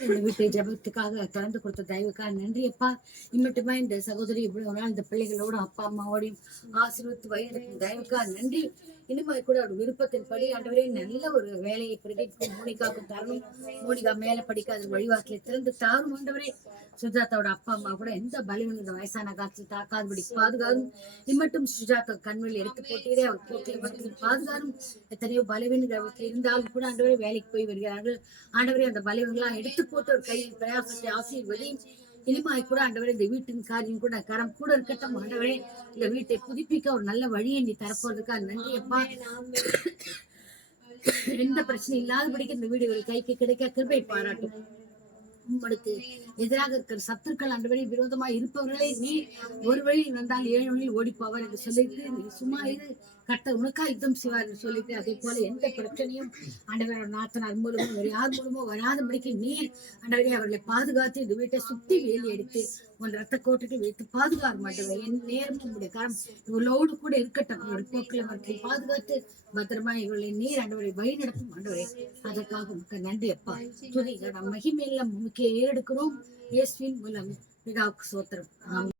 இந்த வீட்டு ஜெபத்துக்காக திறந்து கொடுத்த தயவுக்காக நன்றி அப்பா. இம்மட்டுமா இந்த சகோதரி இவ்வளவு நாள் இந்த பிள்ளைகளோட அப்பா அம்மாவோடையும் ஆசீர்வதித்து வழிநடத்தும் தயவுக்காக நன்றி. இனிமே கூட அவர் விருப்பத்தின்படி ஆண்டவரே நல்ல ஒரு வேலையை பிரதிக்கும் மோனிகாவுக்கு தரணும். மோனிகா மேல படிக்காத வழிவாக்கில திறந்து தாரும் ஆண்டவரே. சுஜாதாவோட அப்பா அம்மா கூட எந்த பலவீனம் இந்த வயசான காலத்தில் தாக்காதபடி பாதுகாரும். இம்மட்டும் சுஜாதா கண்வெளி எடுத்து போட்டீரே அவர் போக்கிய மனத்தில் பாதுகாரும். எத்தனையோ பலவீனங்கள் அவருக்கு இருந்தாலும் கூட ஆண்டவரே வேலைக்கு போய் வருகிறார்கள். ஆண்டவரே அந்த பலவீனங்களாம் எடுத்து போட்டு ஒரு கையில் பிரயாசத்தை ஆசீர்வதி. இனிமாய் கூட ஆண்டவரே இந்த வீட்டின் காரியம் கூட கரம் கூட இருக்கட்டும். ஆண்டவரே இந்த வீட்டை புதுப்பிக்க ஒரு நல்ல வழியை நீ தரப்போறதுக்காக நன்றி அப்பா. எந்த பிரச்சனை இல்லாதபடிக்கு இந்த வீடு கைக்கு கிடைக்க கிருபை பாராட்டும். உங்களுக்கு எதிராக இருக்கிற சத்துருக்கள் ஆண்டவரே விரோதமா இருப்பவர்களே நீ ஒரு வழியில் வந்தால் 7 வழியில் ஓடி போவார் என்று சொல்லிட்டு நீ சும்மா இரு, கர்த்தர் உனக்கா யுத்தம் செய்வார் என்று சொல்லிட்டு அதே போல எந்த பிரச்சனையும் ஆண்டவர் நாத்தனார் மூலமோ வேறு யார் மூலமோ வராதபடிக்கு நீர் ஆண்டவரே அவர்களை பாதுகாத்து இந்த வீட்டை சுத்தி வேலி எடுத்து உன் ரத்த கோட்டுக்கு வைத்து பாதுகாக்க மாட்டேன். என் நேரமும் உங்களுடைய கரம் இவளோடு கூட இருக்கட்டும். இவருடைய போக்கில் அவர்களை பாதுகாத்து பத்திரமா இவர்களை நீர் ஆண்டவரை வழி நடத்தும் ஆண்டவரே. அதற்காக உங்களுக்கு நன்றி அப்பா. துதி மகிமையெல்லாம் முக்கிய ஏறெடுக்கிறோம். இயேசுவின் மூலம் பிதாவுக்கு ஸ்தோத்திரம். ஆமென்.